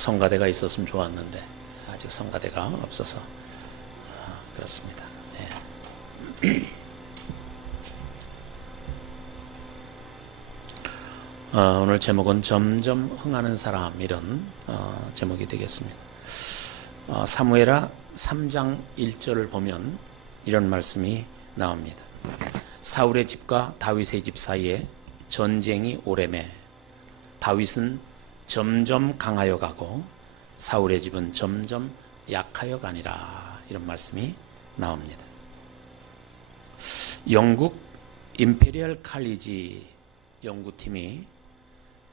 성가대가 있었으면 좋았는데 아직 성가대가 없어서 그렇습니다. 오늘 제목은 점점 흥하는 사람, 이런 제목이 되겠습니다. 사무엘하 3장 1절을 보면 이런 말씀이 나옵니다. 사울의 집과 다윗의 집 사이에 전쟁이 오래매 다윗은 점점 강하여 가고 사울의 집은 점점 약하여 가니라, 이런 말씀이 나옵니다. 영국 임페리얼 칼리지 연구팀이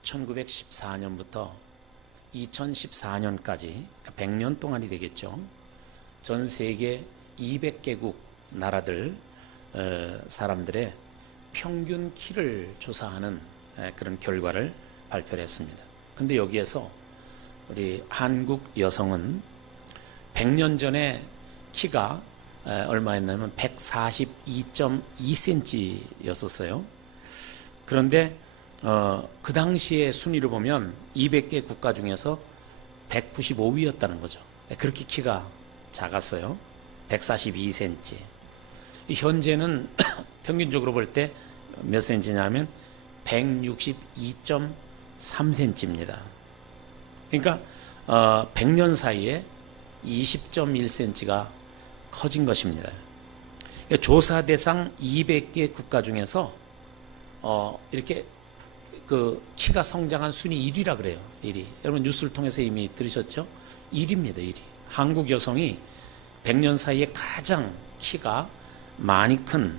1914년부터 2014년까지 100년 동안이 되겠죠. 전 세계 200개국 나라들 사람들의 평균 키를 조사하는 그런 결과를 발표를 했습니다. 근데 여기에서 우리 한국 여성은 100년 전에 키가 얼마였냐면 142.2cm였었어요. 그런데 그 당시의 순위로 보면 200개 국가 중에서 195위였다는 거죠. 그렇게 키가 작았어요. 142cm. 현재는 평균적으로 볼 때 몇 cm냐면 162.3cm입니다. 그러니까 100년 사이에 20.1cm가 커진 것입니다. 그러니까 조사 대상 200개 국가 중에서 이렇게 그 키가 성장한 순위 1위라 그래요. 1위. 여러분 뉴스를 통해서 이미 들으셨죠? 1위입니다. 1위. 한국 여성이 100년 사이에 가장 키가 많이 큰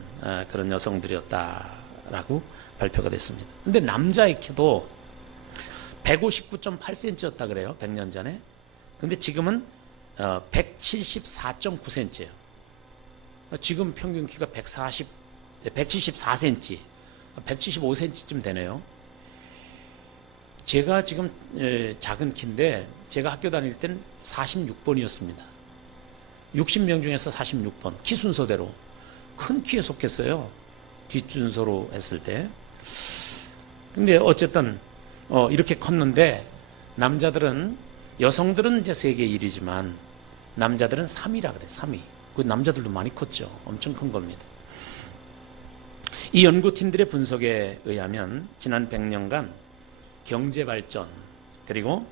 그런 여성들이었다라고 발표가 됐습니다. 근데 남자의 키도 159.8cm였다 그래요. 100년 전에. 근데 지금은 174.9cm예요. 지금 평균 키가 174cm, 175cm쯤 되네요. 제가 지금 작은 키인데 제가 학교 다닐 땐 46번이었습니다. 60명 중에서 46번. 키 순서대로. 큰 키에 속했어요. 뒷순서로 했을 때. 근데 어쨌든 이렇게 컸는데 여성들은 이제 세계 1위지만 남자들은 3위라 그래. 3위. 그 남자들도 많이 컸죠. 엄청 큰 겁니다. 이 연구팀들의 분석에 의하면 지난 100년간 경제 발전, 그리고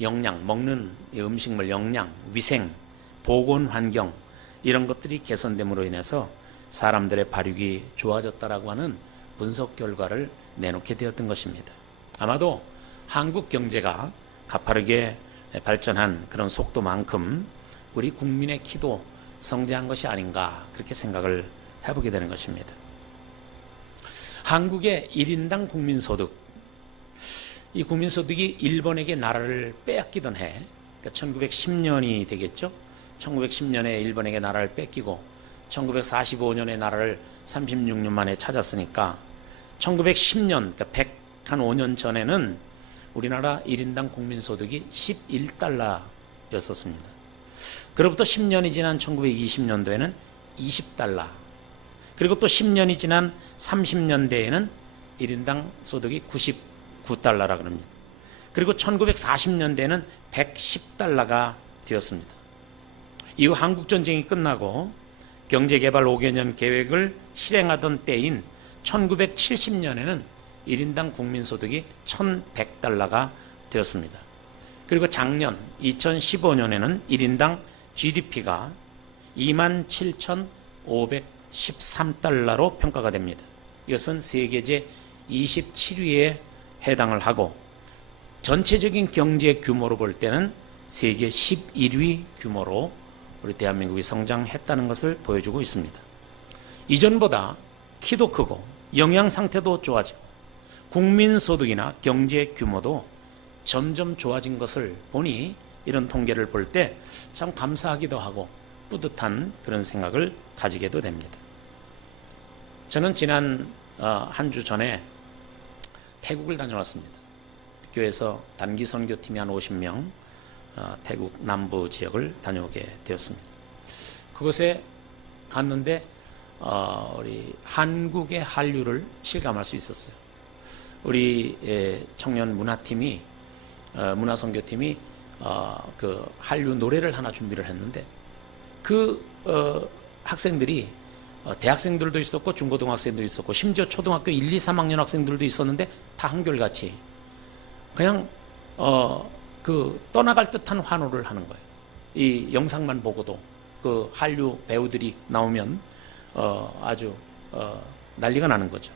영양, 먹는 음식물 영양, 위생, 보건 환경, 이런 것들이 개선됨으로 인해서 사람들의 발육이 좋아졌다라고 하는 분석 결과를 내놓게 되었던 것입니다. 아마도 한국 경제가 가파르게 발전한 그런 속도만큼 우리 국민의 키도 성장한 것이 아닌가, 그렇게 생각을 해보게 되는 것입니다. 한국의 1인당 국민소득, 이 국민소득이 일본에게 나라를 빼앗기던 해, 그러니까 1910년이 되겠죠. 1910년에 일본에게 나라를 뺏기고 1945년에 나라를 36년 만에 찾았으니까 1910년, 그러니까 105년 전에는 우리나라 1인당 국민소득이 11달러였었습니다. 그로부터 10년이 지난 1920년도에는 20달러, 그리고 또 10년이 지난 30년대에는 1인당 소득이 99달러라 그럽니다. 그리고 1940년대에는 110달러가 되었습니다. 이후 한국전쟁이 끝나고 경제개발 5개년 계획을 실행하던 때인 1970년에는 1인당 국민소득이 1100달러가 되었습니다. 그리고 작년 2015년에는 1인당 GDP가 27,513달러로 평가가 됩니다. 이것은 세계제 27위에 해당을 하고 전체적인 경제 규모로 볼 때는 세계 11위 규모로 우리 대한민국이 성장했다는 것을 보여주고 있습니다. 이전보다 키도 크고 영양 상태도 좋아지고 국민소득이나 경제 규모도 점점 좋아진 것을 보니 이런 통계를 볼 때 참 감사하기도 하고 뿌듯한 그런 생각을 가지게도 됩니다. 저는 지난 한 주 전에 태국을 다녀왔습니다. 교회에서 단기 선교팀이 한 50명 태국 남부 지역을 다녀오게 되었습니다. 그곳에 갔는데 우리 한국의 한류를 실감할 수 있었어요. 우리 청년 문화팀이 문화선교팀이 그 한류 노래를 하나 준비를 했는데 그 학생들이 대학생들도 있었고 중고등학생도 있었고 심지어 초등학교 1, 2, 3학년 학생들도 있었는데 다 한결같이 그냥 그 떠나갈 듯한 환호를 하는 거예요. 이 영상만 보고도 그 한류 배우들이 나오면 아주 난리가 나는 거죠.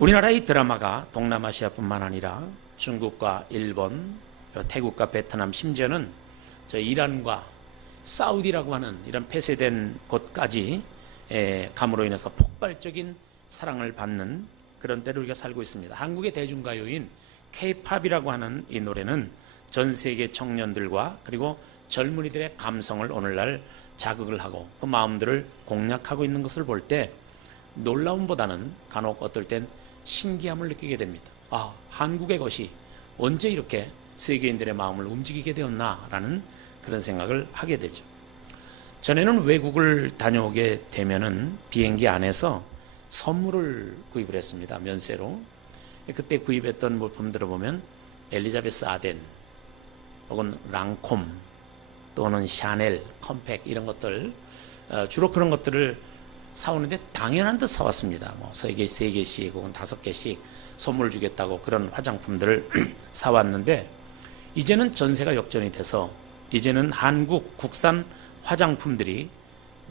우리나라의 드라마가 동남아시아뿐만 아니라 중국과 일본, 태국과 베트남, 심지어는 저 이란과 사우디라고 하는 이런 폐쇄된 곳까지 감으로 인해서 폭발적인 사랑을 받는 그런 때를 우리가 살고 있습니다. 한국의 대중가요인 K-팝이라고 하는 이 노래는 전 세계 청년들과 그리고 젊은이들의 감성을 오늘날 자극을 하고 그 마음들을 공략하고 있는 것을 볼 때 놀라움보다는 간혹 어떨 땐 신기함을 느끼게 됩니다. 아, 한국의 것이 언제 이렇게 세계인들의 마음을 움직이게 되었나라는 그런 생각을 하게 되죠. 전에는 외국을 다녀오게 되면은 비행기 안에서 선물을 구입을 했습니다. 면세로. 그때 구입했던 물품들을 보면 엘리자베스 아덴 혹은 랑콤 또는 샤넬, 컴팩 이런 것들 주로 그런 것들을 사오는데 당연한 듯 사왔습니다. 뭐 3개, 3개씩 혹은 5개씩 선물 주겠다고 그런 화장품들을 사왔는데 이제는 전세가 역전이 돼서 이제는 한국 국산 화장품들이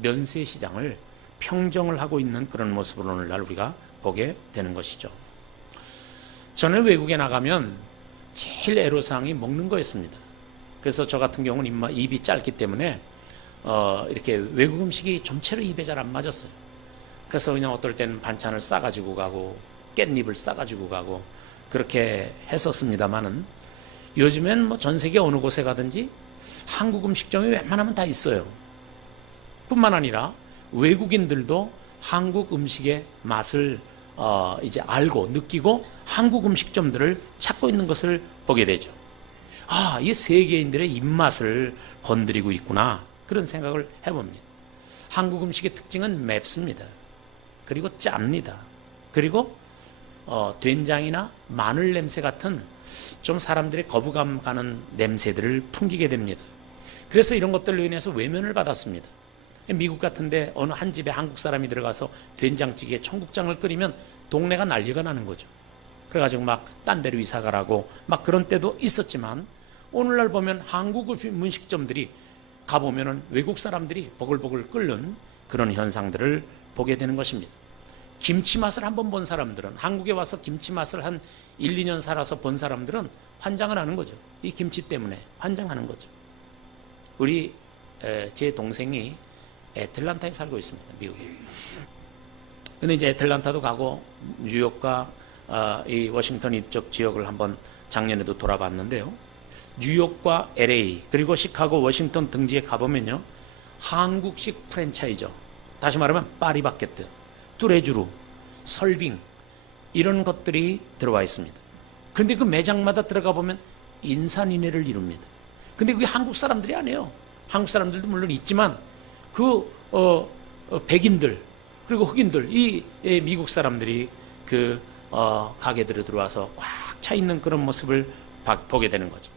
면세 시장을 평정을 하고 있는 그런 모습을 오늘날 우리가 보게 되는 것이죠. 저는 외국에 나가면 제일 애로사항이 먹는 거였습니다. 그래서 저 같은 경우는 입이 짧기 때문에 이렇게 외국 음식이 좀채로 입에 잘 안 맞았어요. 그래서 그냥 어떨 때는 반찬을 싸가지고 가고 깻잎을 싸가지고 가고 그렇게 했었습니다만은 요즘엔 뭐 전 세계 어느 곳에 가든지 한국 음식점이 웬만하면 다 있어요. 뿐만 아니라 외국인들도 한국 음식의 맛을 이제 알고 느끼고 한국 음식점들을 찾고 있는 것을 보게 되죠. 아, 이게 세계인들의 입맛을 건드리고 있구나 그런 생각을 해봅니다. 한국 음식의 특징은 맵습니다. 그리고 짭니다. 그리고 된장이나 마늘 냄새 같은 좀 사람들의 거부감 가는 냄새들을 풍기게 됩니다. 그래서 이런 것들로 인해서 외면을 받았습니다. 미국 같은데 어느 한 집에 한국 사람이 들어가서 된장찌개에 청국장을 끓이면 동네가 난리가 나는 거죠. 그래가지고 막 딴 데로 이사 가라고 막 그런 때도 있었지만 오늘날 보면 한국 음식점들이 가보면은 외국 사람들이 보글보글 끓는 그런 현상들을 보게 되는 것입니다. 김치 맛을 한번 본 사람들은 한국에 와서 김치 맛을 한 1, 2년 살아서 본 사람들은 환장을 하는 거죠. 이 김치 때문에 환장하는 거죠. 우리 제 동생이 애틀란타에 살고 있습니다. 미국에. 근데 이제 애틀란타도 가고 뉴욕과 이 워싱턴 이쪽 지역을 한번 작년에도 돌아봤는데요. 뉴욕과 LA 그리고 시카고, 워싱턴 등지에 가보면요. 한국식 프랜차이저, 다시 말하면 파리바게뜨, 뚜레쥬르, 설빙 이런 것들이 들어와 있습니다. 그런데 그 매장마다 들어가 보면 인산인해를 이룹니다. 근데 그게 한국 사람들이 아니에요. 한국 사람들도 물론 있지만 그 백인들 그리고 흑인들 이 미국 사람들이 그 가게들에 들어와서 꽉 차 있는 그런 모습을 보게 되는 거죠.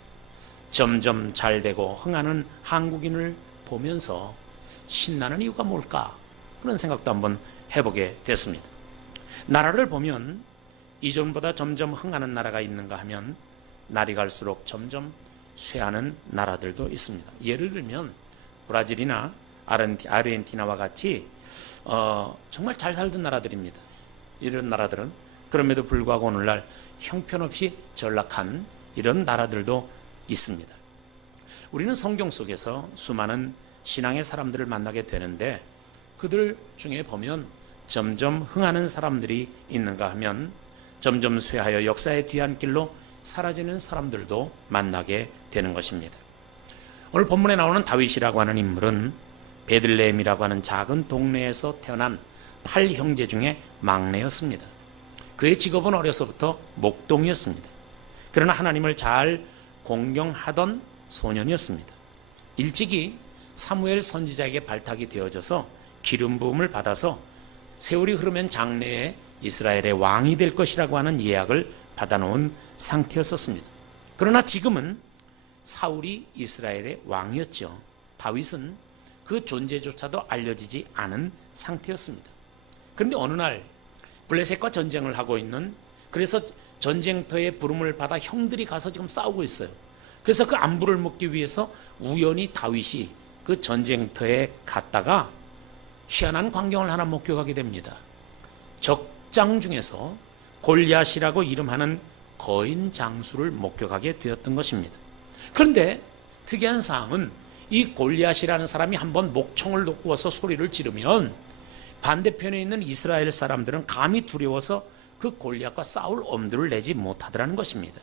점점 잘 되고 흥하는 한국인을 보면서 신나는 이유가 뭘까? 그런 생각도 한번 해보게 됐습니다. 나라를 보면 이전보다 점점 흥하는 나라가 있는가 하면 날이 갈수록 점점 쇠하는 나라들도 있습니다. 예를 들면 브라질이나 아르헨티나와 같이 정말 잘 살던 나라들입니다. 이런 나라들은 그럼에도 불구하고 오늘날 형편없이 전락한 이런 나라들도 있습니다. 우리는 성경 속에서 수많은 신앙의 사람들을 만나게 되는데 그들 중에 보면 점점 흥하는 사람들이 있는가 하면 점점 쇠하여 역사의 뒤안길로 사라지는 사람들도 만나게 되는 것입니다. 오늘 본문에 나오는 다윗이라고 하는 인물은 베들레헴이라고 하는 작은 동네에서 태어난 8형제 중에 막내였습니다. 그의 직업은 어려서부터 목동이었습니다. 그러나 하나님을 잘 공경하던 소년이었습니다. 일찍이 사무엘 선지자에게 발탁이 되어져서 기름 부음을 받아서 세월이 흐르면 장래에 이스라엘의 왕이 될 것이라고 하는 예약을 받아놓은 상태였었습니다. 그러나 지금은 사울이 이스라엘의 왕이었죠. 다윗은 그 존재조차도 알려지지 않은 상태였습니다. 그런데 어느 날 블레셋과 전쟁을 하고 있는, 그래서 전쟁터에 부름을 받아 형들이 가서 지금 싸우고 있어요. 그래서 그 안부를 묻기 위해서 우연히 다윗이 그 전쟁터에 갔다가 희한한 광경을 하나 목격하게 됩니다. 적장 중에서 골리앗이라고 이름하는 거인 장수를 목격하게 되었던 것입니다. 그런데 특이한 사항은 이 골리앗이라는 사람이 한번 목총을 놓고 와서 소리를 지르면 반대편에 있는 이스라엘 사람들은 감히 두려워서 그 골리앗과 싸울 엄두를 내지 못하더라는 것입니다.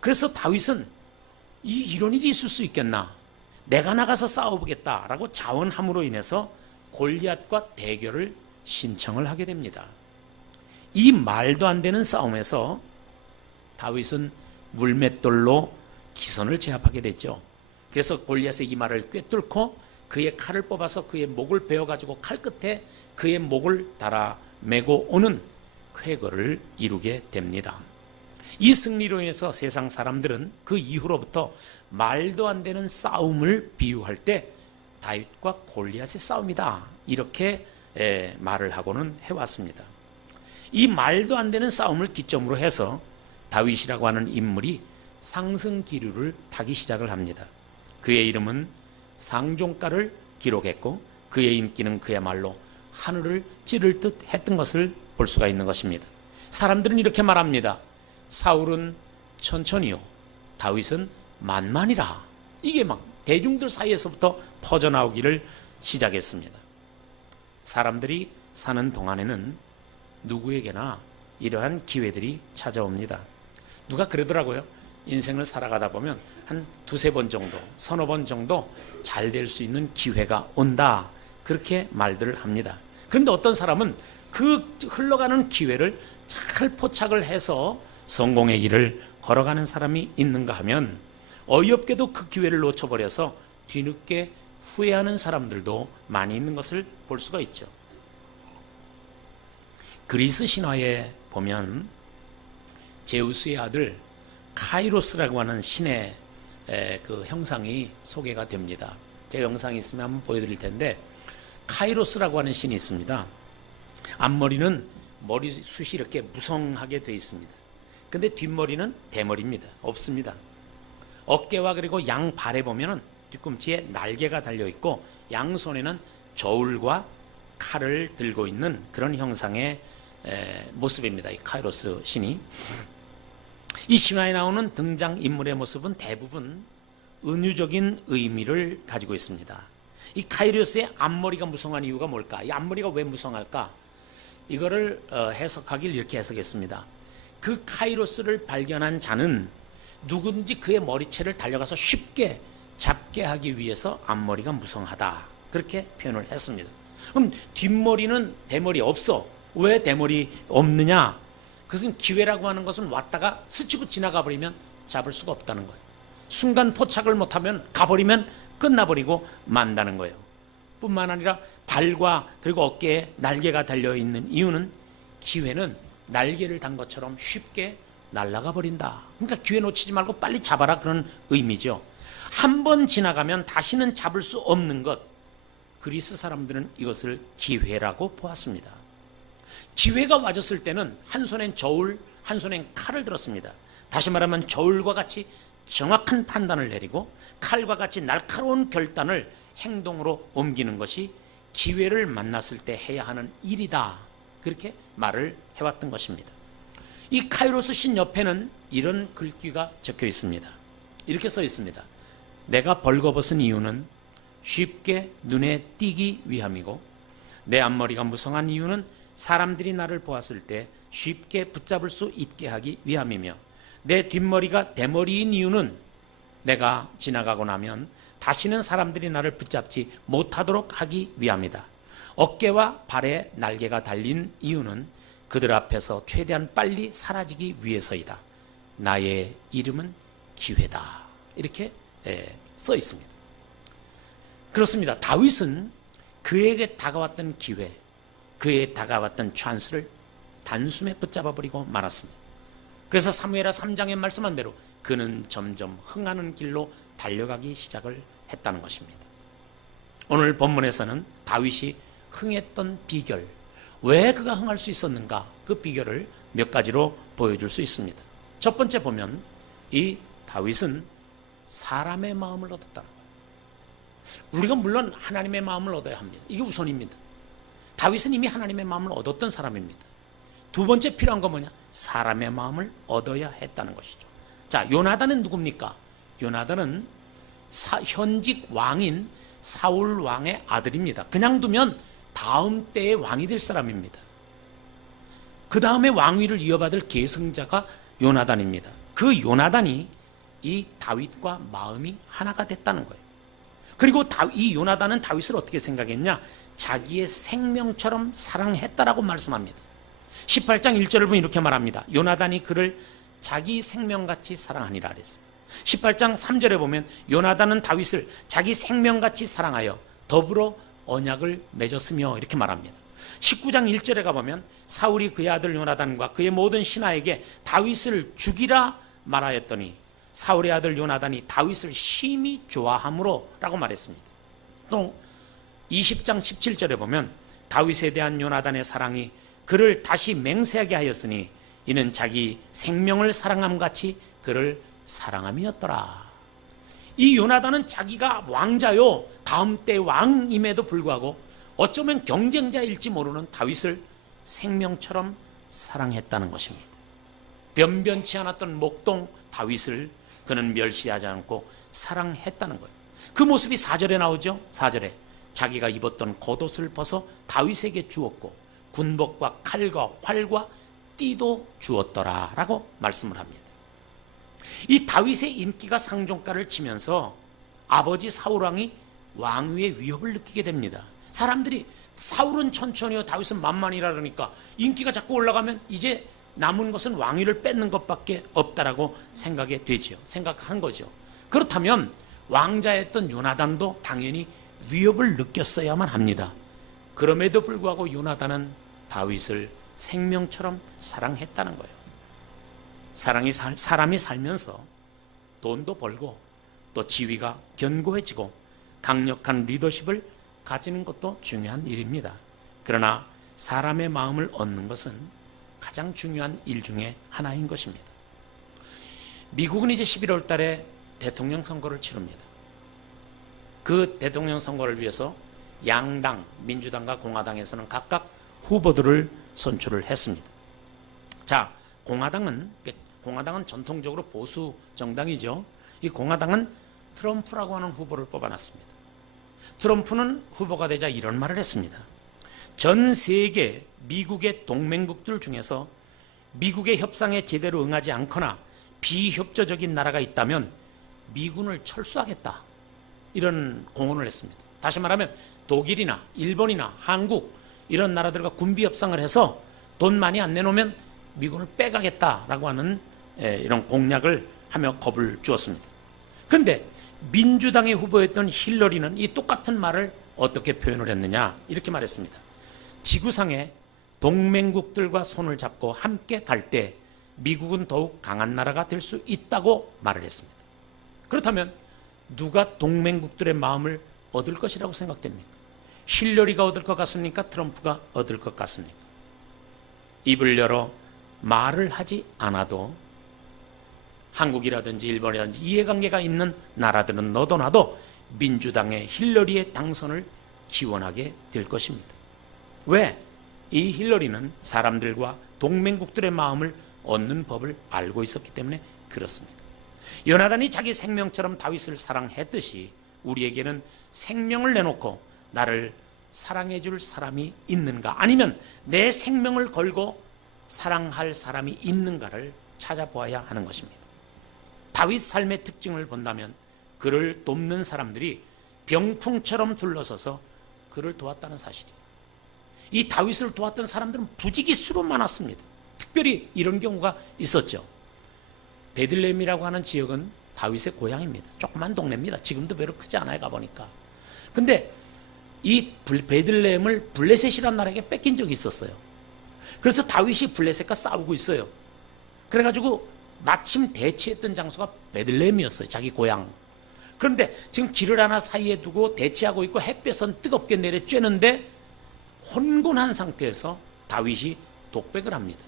그래서 다윗은 이런 일이 있을 수 있겠나, 내가 나가서 싸워보겠다라고 자원함으로 인해서 골리앗과 대결을 신청을 하게 됩니다. 이 말도 안 되는 싸움에서 다윗은 물맷돌로 기선을 제압하게 됐죠. 그래서 골리앗의 이마를 꿰뚫고 그의 칼을 뽑아서 그의 목을 베어가지고 칼 끝에 그의 목을 달아 메고 오는 쾌거를 이루게 됩니다. 이 승리로 인해서 세상 사람들은 그 이후로부터 말도 안 되는 싸움을 비유할 때 다윗과 골리앗의 싸움이다, 이렇게 말을 하고는 해왔습니다. 이 말도 안 되는 싸움을 기점으로 해서 다윗이라고 하는 인물이 상승 기류를 타기 시작을 합니다. 그의 이름은 상종가를 기록했고 그의 인기는 그야말로 하늘을 찌를 듯 했던 것을 볼 수가 있는 것입니다. 사람들은 이렇게 말합니다. 사울은 천천히요, 다윗은 만만이라. 이게 막 대중들 사이에서부터 퍼져나오기를 시작했습니다. 사람들이 사는 동안에는 누구에게나 이러한 기회들이 찾아옵니다. 누가 그러더라고요. 인생을 살아가다 보면 한 두세 번 정도, 서너 번 정도 잘 될 수 있는 기회가 온다, 그렇게 말들을 합니다. 그런데 어떤 사람은 그 흘러가는 기회를 잘 포착을 해서 성공의 길을 걸어가는 사람이 있는가 하면 어이없게도 그 기회를 놓쳐버려서 뒤늦게 후회하는 사람들도 많이 있는 것을 볼 수가 있죠. 그리스 신화에 보면 제우스의 아들 카이로스라고 하는 신의 그 형상이 소개가 됩니다. 제 영상이 있으면 한번 보여드릴 텐데, 카이로스라고 하는 신이 있습니다. 앞머리는 머리숱이 이렇게 무성하게 되어 있습니다. 근데 뒷머리는 대머리입니다. 없습니다. 어깨와 그리고 양발에 보면은 뒤꿈치에 날개가 달려 있고 양손에는 저울과 칼을 들고 있는 그런 형상의 모습입니다. 이 카이로스 신이. 이 신화에 나오는 등장인물의 모습은 대부분 은유적인 의미를 가지고 있습니다. 이 카이로스의 앞머리가 무성한 이유가 뭘까? 이 앞머리가 왜 무성할까? 이거를 해석하길 이렇게 해석했습니다. 그 카이로스를 발견한 자는 누구든지 그의 머리채를 달려가서 쉽게 잡게 하기 위해서 앞머리가 무성하다, 그렇게 표현을 했습니다. 그럼 뒷머리는 대머리 없어. 왜 대머리 없느냐? 그것은 기회라고 하는 것은 왔다가 스치고 지나가 버리면 잡을 수가 없다는 거예요. 순간 포착을 못하면 가버리면 끝나버리고 만다는 거예요. 뿐만 아니라 발과 그리고 어깨에 날개가 달려있는 이유는 기회는 날개를 단 것처럼 쉽게 날아가 버린다. 그러니까 기회 놓치지 말고 빨리 잡아라, 그런 의미죠. 한 번 지나가면 다시는 잡을 수 없는 것, 그리스 사람들은 이것을 기회라고 보았습니다. 기회가 와줬을 때는 한 손엔 저울, 한 손엔 칼을 들었습니다. 다시 말하면 저울과 같이 정확한 판단을 내리고 칼과 같이 날카로운 결단을 행동으로 옮기는 것이 기회를 만났을 때 해야 하는 일이다, 그렇게 말을 해왔던 것입니다. 이 카이로스 신 옆에는 이런 글귀가 적혀 있습니다. 이렇게 써 있습니다. 내가 벌거벗은 이유는 쉽게 눈에 띄기 위함이고, 내 앞머리가 무성한 이유는 사람들이 나를 보았을 때 쉽게 붙잡을 수 있게 하기 위함이며, 내 뒷머리가 대머리인 이유는 내가 지나가고 나면 다시는 사람들이 나를 붙잡지 못하도록 하기 위함이다. 어깨와 발에 날개가 달린 이유는 그들 앞에서 최대한 빨리 사라지기 위해서이다. 나의 이름은 기회다. 이렇게 써 있습니다. 그렇습니다. 다윗은 그에게 다가왔던 기회, 그에게 다가왔던 찬스를 단숨에 붙잡아 버리고 말았습니다. 그래서 사무엘하 3장에 말씀한 대로 그는 점점 흥하는 길로 달려가기 시작을 했다는 것입니다. 오늘 본문에서는 다윗이 흥했던 비결, 왜 그가 흥할 수 있었는가, 그 비결을 몇 가지로 보여줄 수 있습니다. 첫 번째 보면 이 다윗은 사람의 마음을 얻었다. 우리가 물론 하나님의 마음을 얻어야 합니다. 이게 우선입니다. 다윗은 이미 하나님의 마음을 얻었던 사람입니다. 두 번째 필요한 건 뭐냐? 사람의 마음을 얻어야 했다는 것이죠. 자, 요나단은 누굽니까? 요나단은 현직 왕인 사울 왕의 아들입니다. 그냥 두면 다음 때의 왕이 될 사람입니다. 그 다음에 왕위를 이어받을 계승자가 요나단입니다. 그 요나단이 이 다윗과 마음이 하나가 됐다는 거예요. 그리고 이 요나단은 다윗을 어떻게 생각했냐? 자기의 생명처럼 사랑했다라고 말씀합니다. 18장 1절을 보면 이렇게 말합니다. 요나단이 그를 자기 생명같이 사랑하니라 그랬어요. 18장 3절에 보면 요나단은 다윗을 자기 생명같이 사랑하여 더불어 언약을 맺었으며 이렇게 말합니다. 19장 1절에 가보면 사울이 그의 아들 요나단과 그의 모든 신하에게 다윗을 죽이라 말하였더니 사울의 아들 요나단이 다윗을 심히 좋아함으로 라고 말했습니다. 또 20장 17절에 보면 다윗에 대한 요나단의 사랑이 그를 다시 맹세하게 하였으니 이는 자기 생명을 사랑함같이 그를 사랑함이었더라. 이 요나단은 자기가 왕자요 다음 때 왕임에도 불구하고 어쩌면 경쟁자일지 모르는 다윗을 생명처럼 사랑했다는 것입니다. 변변치 않았던 목동 다윗을 그는 멸시하지 않고 사랑했다는 거예요. 그 모습이 4절에 나오죠. 4절에 자기가 입었던 겉옷을 벗어 다윗에게 주었고 군복과 칼과 활과 띠도 주었더라 라고 말씀을 합니다. 이 다윗의 인기가 상종가를 치면서 아버지 사울왕이 왕위의 위협을 느끼게 됩니다. 사람들이 사울은 천천히요 다윗은 만만이라 그러니까 인기가 자꾸 올라가면 이제 남은 것은 왕위를 뺏는 것밖에 없다라고 생각하는 거죠. 그렇다면 왕자였던 요나단도 당연히 위협을 느꼈어야만 합니다. 그럼에도 불구하고 요나단은 다윗을 생명처럼 사랑했다는 거예요. 사람이 살면서 돈도 벌고 또 지위가 견고해지고 강력한 리더십을 가지는 것도 중요한 일입니다. 그러나 사람의 마음을 얻는 것은 가장 중요한 일 중에 하나인 것입니다. 미국은 이제 11월 달에 대통령 선거를 치릅니다. 그 대통령 선거를 위해서 양당, 민주당과 공화당에서는 각각 후보들을 선출을 했습니다. 자, 공화당은 전통적으로 보수 정당이죠. 이 공화당은 트럼프라고 하는 후보를 뽑아놨습니다. 트럼프는 후보가 되자 이런 말을 했습니다. 전 세계 미국의 동맹국들 중에서 미국의 협상에 제대로 응하지 않거나 비협조적인 나라가 있다면 미군을 철수하겠다. 이런 공언을 했습니다. 다시 말하면 독일이나 일본이나 한국 이런 나라들과 군비 협상을 해서 돈 많이 안 내놓으면 미군을 빼가겠다라고 하는 이런 공약을 하며 겁을 주었습니다. 그런데 민주당의 후보였던 힐러리는 이 똑같은 말을 어떻게 표현을 했느냐 이렇게 말했습니다. 지구상의 동맹국들과 손을 잡고 함께 갈 때 미국은 더욱 강한 나라가 될 수 있다고 말을 했습니다. 그렇다면 누가 동맹국들의 마음을 얻을 것이라고 생각됩니까? 힐러리가 얻을 것 같습니까? 트럼프가 얻을 것 같습니까? 입을 열어 말을 하지 않아도 한국이라든지 일본이라든지 이해관계가 있는 나라들은 너도 나도 민주당의 힐러리의 당선을 기원하게 될 것입니다. 왜? 이 힐러리는 사람들과 동맹국들의 마음을 얻는 법을 알고 있었기 때문에 그렇습니다. 요나단이 자기 생명처럼 다윗을 사랑했듯이 우리에게는 생명을 내놓고 나를 사랑해 줄 사람이 있는가, 아니면 내 생명을 걸고 사랑할 사람이 있는가를 찾아보아야 하는 것입니다. 다윗 삶의 특징을 본다면 그를 돕는 사람들이 병풍처럼 둘러서서 그를 도왔다는 사실이에요. 이 다윗을 도왔던 사람들은 부지기수로 많았습니다. 특별히 이런 경우가 있었죠. 베들레헴이라고 하는 지역은 다윗의 고향입니다. 조그만 동네입니다. 지금도 별로 크지 않아요, 가보니까. 근데 이 베들레헴을 블레셋이라는 나라에게 뺏긴 적이 있었어요. 그래서 다윗이 블레셋과 싸우고 있어요. 그래가지고 마침 대치했던 장소가 베들레헴이었어요. 자기 고향. 그런데 지금 길을 하나 사이에 두고 대치하고 있고 햇볕은 뜨겁게 내려 쬐는데 혼곤한 상태에서 다윗이 독백을 합니다.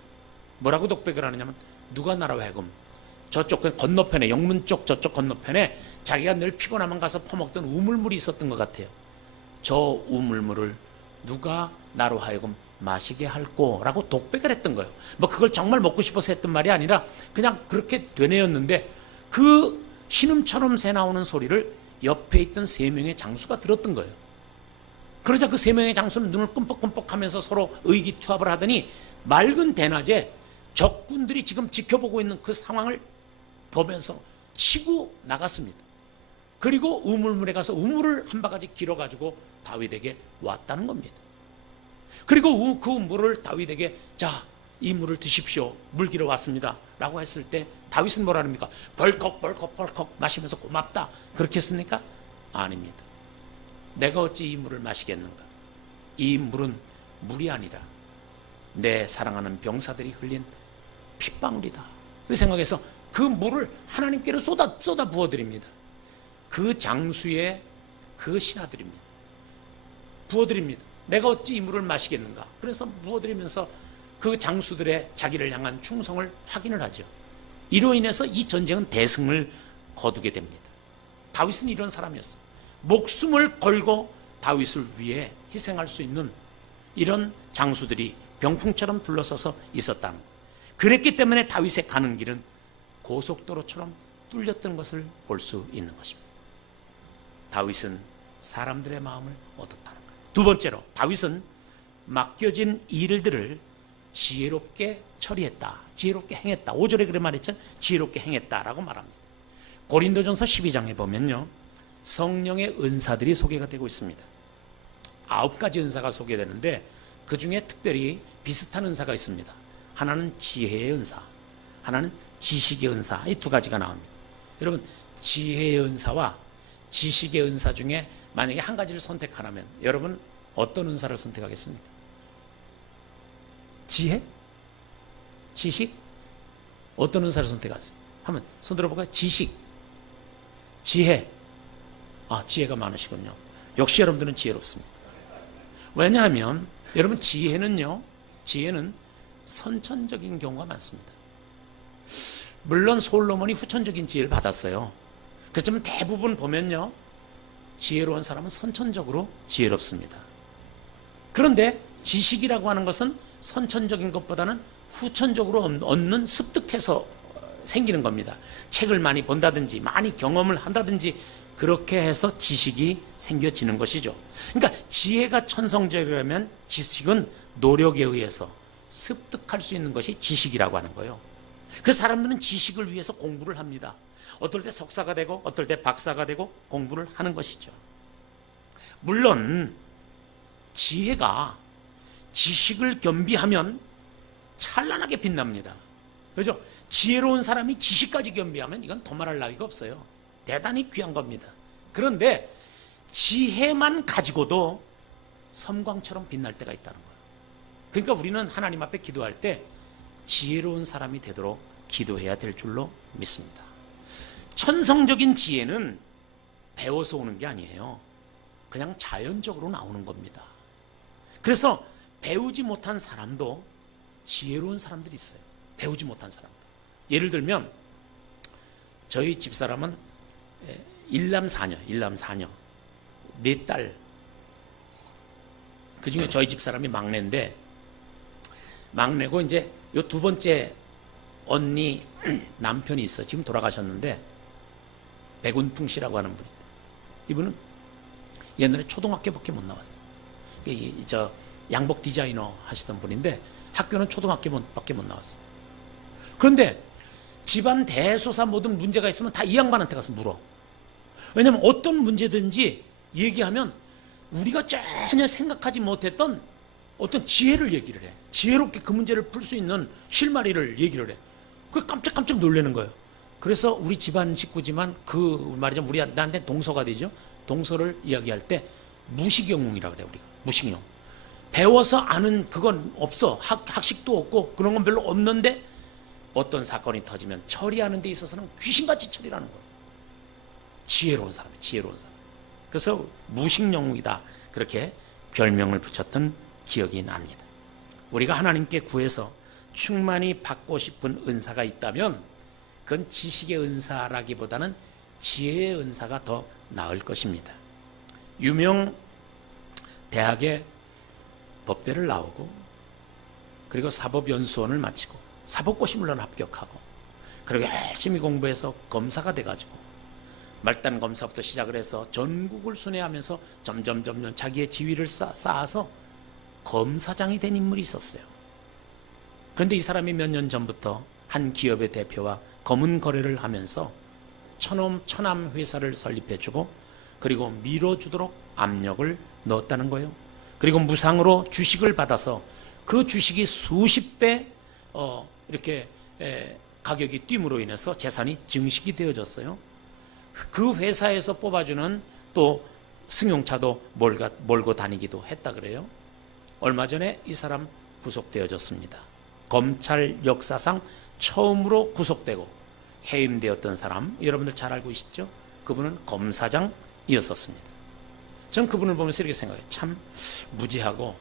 뭐라고 독백을 하느냐면 누가 나라와 하여금 저쪽 건너편에 영문 쪽 저쪽 건너편에 자기가 늘 피곤하면 가서 퍼먹던 우물물이 있었던 것 같아요. 저 우물물을 누가 나로 하여금 마시게 할꼬라고 독백을 했던 거예요. 뭐 그걸 정말 먹고 싶어서 했던 말이 아니라 그냥 그렇게 되뇌었는데 그 신음처럼 새 나오는 소리를 옆에 있던 세 명의 장수가 들었던 거예요. 그러자 그 세 명의 장수는 눈을 끔뻑끔뻑하면서 서로 의기투합을 하더니 맑은 대낮에 적군들이 지금 지켜보고 있는 그 상황을 보면서 치고 나갔습니다. 그리고 우물물에 가서 우물을 한 바가지 길어가지고 다윗에게 왔다는 겁니다. 그리고 그 물을 다윗에게 자, 이 물을 드십시오. 물 길어 왔습니다. 라고 했을 때 다윗은 뭐라 합니까? 벌컥 마시면서 고맙다. 그렇게 했습니까? 아닙니다. 내가 어찌 이 물을 마시겠는가? 이 물은 물이 아니라 내 사랑하는 병사들이 흘린 핏방울이다. 그 생각해서 그 물을 하나님께로 쏟아 부어드립니다. 그 장수의 그 신하들입니다. 부어드립니다. 내가 어찌 이 물을 마시겠는가? 그래서 부어드리면서 그 장수들의 자기를 향한 충성을 확인을 하죠. 이로 인해서 이 전쟁은 대승을 거두게 됩니다. 다윗은 이런 사람이었어요. 목숨을 걸고 다윗을 위해 희생할 수 있는 이런 장수들이 병풍처럼 둘러서서 있었다는 것. 그랬기 때문에 다윗의 가는 길은 고속도로처럼 뚫렸던 것을 볼 수 있는 것입니다. 다윗은 사람들의 마음을 얻었다는 것. 두 번째로 다윗은 맡겨진 일들을 지혜롭게 처리했다. 지혜롭게 행했다. 5절에 그래 말했죠. 지혜롭게 행했다라고 말합니다. 고린도전서 12장에 보면요. 성령의 은사들이 소개가 되고 있습니다. 9가지 은사가 소개되는데 그 중에 특별히 비슷한 은사가 있습니다. 하나는 지혜의 은사, 하나는 지식의 은사. 이 두 가지가 나옵니다. 여러분, 지혜의 은사와 지식의 은사 중에 만약에 한 가지를 선택하라면 여러분 어떤 은사를 선택하겠습니까? 지혜? 지식? 어떤 은사를 선택하세요? 한번 손 들어볼까요? 지식, 지혜. 아, 지혜가 많으시군요. 역시 여러분들은 지혜롭습니다. 왜냐하면 여러분 지혜는 선천적인 경우가 많습니다. 물론 솔로몬이 후천적인 지혜를 받았어요. 그렇지만 대부분 보면요, 지혜로운 사람은 선천적으로 지혜롭습니다. 그런데 지식이라고 하는 것은 선천적인 것보다는 후천적으로 얻는 습득해서 생기는 겁니다. 책을 많이 본다든지 많이 경험을 한다든지 그렇게 해서 지식이 생겨지는 것이죠. 그러니까 지혜가 천성적이라면 지식은 노력에 의해서 습득할 수 있는 것이 지식이라고 하는 거예요. 그 사람들은 지식을 위해서 공부를 합니다. 어떨 때 석사가 되고 어떨 때 박사가 되고 공부를 하는 것이죠. 물론 지혜가 지식을 겸비하면 찬란하게 빛납니다. 그렇죠? 지혜로운 사람이 지식까지 겸비하면 이건 더 말할 나위가 없어요. 대단히 귀한 겁니다. 그런데 지혜만 가지고도 섬광처럼 빛날 때가 있다는 거예요. 그러니까 우리는 하나님 앞에 기도할 때 지혜로운 사람이 되도록 기도해야 될 줄로 믿습니다. 천성적인 지혜는 배워서 오는 게 아니에요. 그냥 자연적으로 나오는 겁니다. 그래서 배우지 못한 사람도 지혜로운 사람들이 있어요. 배우지 못한 사람도. 예를 들면 저희 집사람은 일남 사녀, 네 딸. 그 중에 저희 집사람이 막내고 이제 요 두 번째 언니 남편이 있어. 지금 돌아가셨는데 백운풍 씨라고 하는 분인데 이분은 옛날에 초등학교밖에 못 나왔어요. 저 양복 디자이너 하시던 분인데 학교는 초등학교밖에 못 나왔어요. 그런데 집안 대소사 모든 문제가 있으면 다 이 양반한테 가서 물어. 왜냐하면 어떤 문제든지 얘기하면 우리가 전혀 생각하지 못했던 어떤 지혜를 얘기를 해. 지혜롭게 그 문제를 풀 수 있는 실마리를 얘기를 해. 그 깜짝 놀라는 거예요. 그래서 우리 집안 식구지만 그 말이죠. 나한테 동서가 되죠. 동서를 이야기할 때 무식영웅이라고 그래요. 우리가 무식영웅. 배워서 아는 그건 없어. 학식도 없고 그런 건 별로 없는데 어떤 사건이 터지면 처리하는 데 있어서는 귀신같이 처리하는 거예요. 지혜로운 사람이에요. 지혜로운 사람. 그래서 무식영웅이다, 그렇게 별명을 붙였던 기억이 납니다. 우리가 하나님께 구해서 충만히 받고 싶은 은사가 있다면 그건 지식의 은사라기보다는 지혜의 은사가 더 나을 것입니다. 유명 대학에 법대를 나오고 그리고 사법연수원을 마치고 사법고시 물론 합격하고 그리고 열심히 공부해서 검사가 돼가지고 말단 검사부터 시작을 해서 전국을 순회하면서 점점 자기의 지위를 쌓아서 검사장이 된 인물이 있었어요. 그런데 이 사람이 몇 년 전부터 한 기업의 대표와 검은 거래를 하면서 천암 회사를 설립해주고 그리고 밀어주도록 압력을 넣었다는 거예요. 그리고 무상으로 주식을 받아서 그 주식이 수십 배 이렇게 가격이 뛴으로 인해서 재산이 증식이 되어졌어요. 그 회사에서 뽑아주는 또 승용차도 몰고 다니기도 했다 그래요. 얼마 전에 이 사람 구속되어졌습니다. 검찰 역사상 처음으로 구속되고 해임되었던 사람, 여러분들 잘 알고 계시죠? 그분은 검사장이었었습니다. 전 그분을 보면서 이렇게 생각해요. 참 무지하고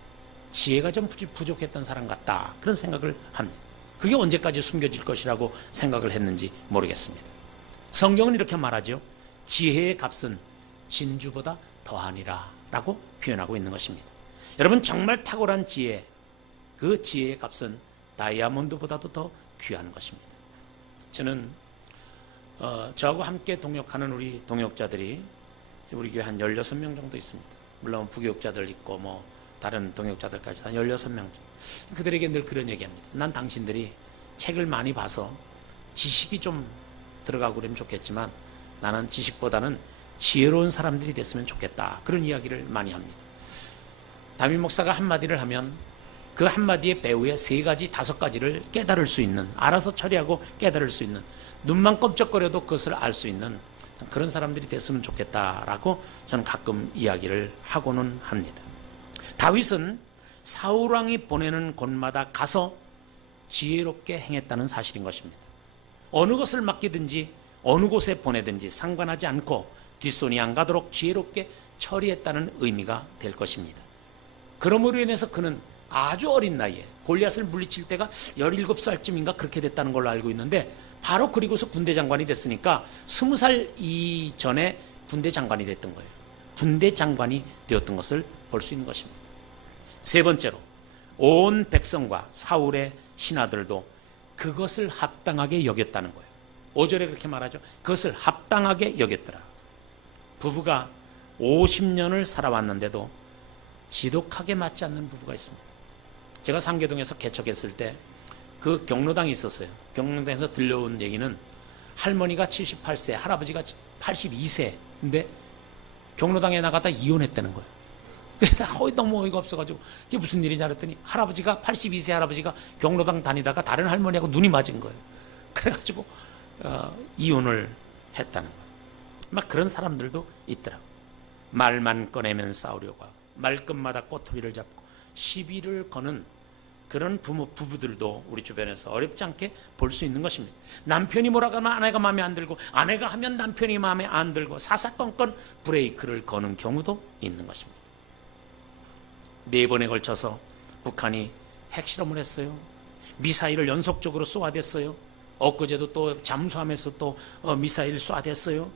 지혜가 좀 부족했던 사람 같다, 그런 생각을 합니다. 그게 언제까지 숨겨질 것이라고 생각을 했는지 모르겠습니다. 성경은 이렇게 말하죠. 지혜의 값은 진주보다 더하니라 라고 표현하고 있는 것입니다. 여러분, 정말 탁월한 지혜, 그 지혜의 값은 다이아몬드보다도 더 귀한 것입니다. 저는 저하고 함께 동역하는 우리 동역자들이 우리 교회 한 16명 정도 있습니다. 물론 부교육자들 있고 뭐 다른 동역자들까지 한 16명. 그들에게 늘 그런 얘기합니다. 난 당신들이 책을 많이 봐서 지식이 좀 들어가고 그러면 좋겠지만 나는 지식보다는 지혜로운 사람들이 됐으면 좋겠다, 그런 이야기를 많이 합니다. 담임 목사가 한마디를 하면 그 한마디의 배후에 3가지, 5가지를 깨달을 수 있는, 알아서 처리하고 깨달을 수 있는, 눈만 껌쩍거려도 그것을 알 수 있는 그런 사람들이 됐으면 좋겠다라고 저는 가끔 이야기를 하고는 합니다. 다윗은 사울왕이 보내는 곳마다 가서 지혜롭게 행했다는 사실인 것입니다. 어느 것을 맡기든지 어느 곳에 보내든지 상관하지 않고 뒷손이 안 가도록 지혜롭게 처리했다는 의미가 될 것입니다. 그러므로 인해서 그는 아주 어린 나이에 골리앗을 물리칠 때가 17살쯤인가 그렇게 됐다는 걸로 알고 있는데, 바로 그리고서 군대 장관이 됐으니까 20살 이전에 군대 장관이 됐던 거예요. 군대 장관이 되었던 것을 볼 수 있는 것입니다. 세 번째로, 온 백성과 사울의 신하들도 그것을 합당하게 여겼다는 거예요. 5절에 그렇게 말하죠. 그것을 합당하게 여겼더라. 부부가 50년을 살아왔는데도 지독하게 맞지 않는 부부가 있습니다. 제가 상계동에서 개척했을 때 그 경로당이 있었어요. 경로당에서 들려온 얘기는 할머니가 78세, 할아버지가 82세인데 경로당에 나가다 이혼했다는 거예요. 그래서 너무 어이가 없어가지고 이게 무슨 일이냐 그랬더니 할아버지가 82세 할아버지가 경로당 다니다가 다른 할머니하고 눈이 맞은 거예요. 그래가지고 이혼을 했다는 거예요. 막 그런 사람들도 있더라고요. 말만 꺼내면 싸우려고 하고 말끝마다 꼬투리를 잡고 시비를 거는 그런 부부들도 우리 주변에서 어렵지 않게 볼 수 있는 것입니다. 남편이 뭐라고 하면 아내가 마음에 안 들고, 아내가 하면 남편이 마음에 안 들고 사사건건 브레이크를 거는 경우도 있는 것입니다. 4번에 걸쳐서 북한이 핵실험을 했어요. 미사일을 연속적으로 쏘아댔어요. 엊그제도 또 잠수함에서 또 미사일 쏘아댔어요.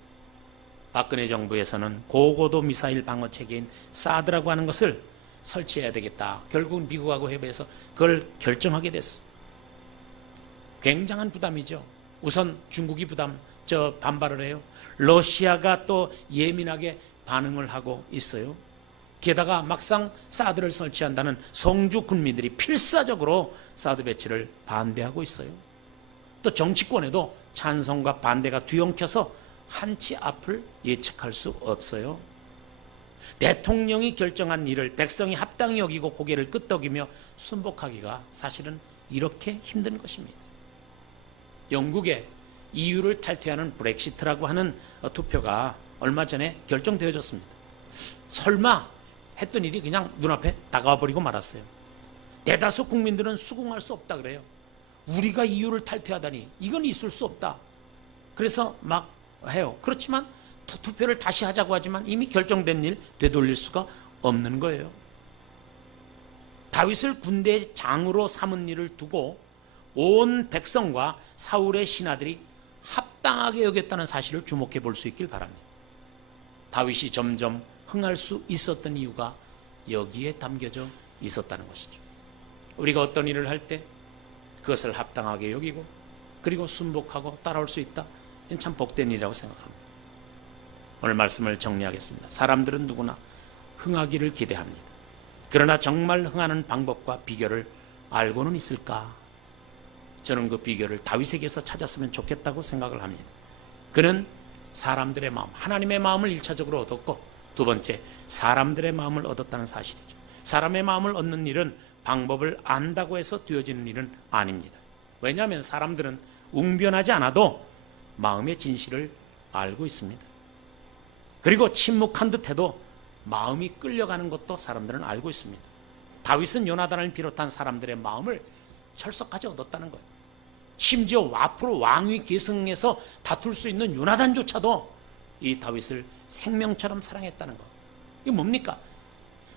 박근혜 정부에서는 고고도 미사일 방어 체계인 사드라고 하는 것을 설치해야 되겠다. 결국은 미국하고 협의해서 그걸 결정하게 됐어. 굉장한 부담이죠. 우선 중국이 반발을 해요. 러시아가 또 예민하게 반응을 하고 있어요. 게다가 막상 사드를 설치한다는 성주 군민들이 필사적으로 사드 배치를 반대하고 있어요. 또 정치권에도 찬성과 반대가 뒤엉켜서 한치 앞을 예측할 수 없어요. 대통령이 결정한 일을 백성이 합당히 여기고 고개를 끄덕이며 순복하기가 사실은 이렇게 힘든 것입니다. 영국의 EU를 탈퇴하는 브렉시트라고 하는 투표가 얼마 전에 결정되어졌습니다. 설마 했던 일이 그냥 눈앞에 다가와 버리고 말았어요. 대다수 국민들은 수긍할 수 없다 그래요. 우리가 이유를 탈퇴하다니 이건 있을 수 없다. 그래서 막 해요. 그렇지만 투표를 다시 하자고 하지만 이미 결정된 일 되돌릴 수가 없는 거예요. 다윗을 군대의 장으로 삼은 일을 두고 온 백성과 사울의 신하들이 합당하게 여겼다는 사실을 주목해 볼 수 있길 바랍니다. 다윗이 점점 흥할 수 있었던 이유가 여기에 담겨져 있었다는 것이죠. 우리가 어떤 일을 할 때 그것을 합당하게 여기고 그리고 순복하고 따라올 수 있다. 이건 참 복된 일이라고 생각합니다. 오늘 말씀을 정리하겠습니다. 사람들은 누구나 흥하기를 기대합니다. 그러나 정말 흥하는 방법과 비결을 알고는 있을까? 저는 그 비결을 다윗에게서 찾았으면 좋겠다고 생각을 합니다. 그는 사람들의 마음, 하나님의 마음을 1차적으로 얻었고 두 번째, 사람들의 마음을 얻었다는 사실이죠. 사람의 마음을 얻는 일은 방법을 안다고 해서 되어지는 일은 아닙니다. 왜냐하면 사람들은 웅변하지 않아도 마음의 진실을 알고 있습니다. 그리고 침묵한 듯 해도 마음이 끌려가는 것도 사람들은 알고 있습니다. 다윗은 요나단을 비롯한 사람들의 마음을 철석까지 얻었다는 거예요. 심지어 앞으로 왕위 계승에서 다툴 수 있는 요나단조차도 이 다윗을 생명처럼 사랑했다는 거. 이게 뭡니까?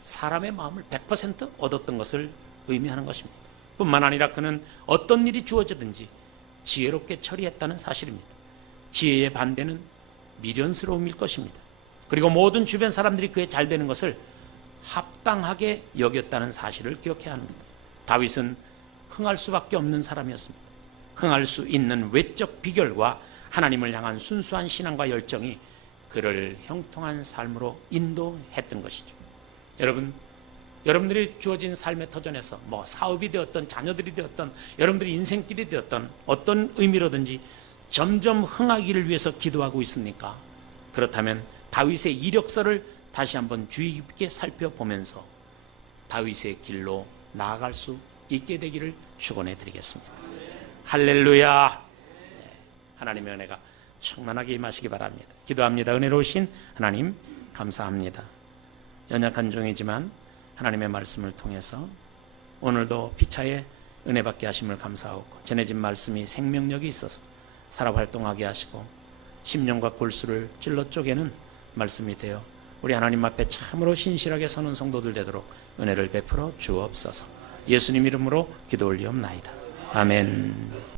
사람의 마음을 100% 얻었던 것을 의미하는 것입니다. 뿐만 아니라 그는 어떤 일이 주어지든지 지혜롭게 처리했다는 사실입니다. 지혜의 반대는 미련스러움일 것입니다. 그리고 모든 주변 사람들이 그의 잘 되는 것을 합당하게 여겼다는 사실을 기억해야 합니다. 다윗은 흥할 수밖에 없는 사람이었습니다. 흥할 수 있는 외적 비결과 하나님을 향한 순수한 신앙과 열정이 그를 형통한 삶으로 인도했던 것이죠. 여러분들이 주어진 삶의 터전에서 사업이 되었던 자녀들이 되었던 여러분들의 인생길이 되었던 어떤 의미로든지 점점 흥하기를 위해서 기도하고 있습니까? 그렇다면 다윗의 이력서를 다시 한번 주의 깊게 살펴보면서 다윗의 길로 나아갈 수 있게 되기를 축원해 드리겠습니다. 할렐루야. 하나님의 은혜가 충만하게 임하시기 바랍니다. 기도합니다. 은혜로우신 하나님 감사합니다. 연약한 종이지만 하나님의 말씀을 통해서 오늘도 피차에 은혜 받게 하심을 감사하고 전해진 말씀이 생명력이 있어서 살아 활동하게 하시고 심령과 골수를 찔러 쪼개는 말씀이 되어 우리 하나님 앞에 참으로 신실하게 서는 성도들 되도록 은혜를 베풀어 주옵소서. 예수님 이름으로 기도 올리옵나이다. 아멘.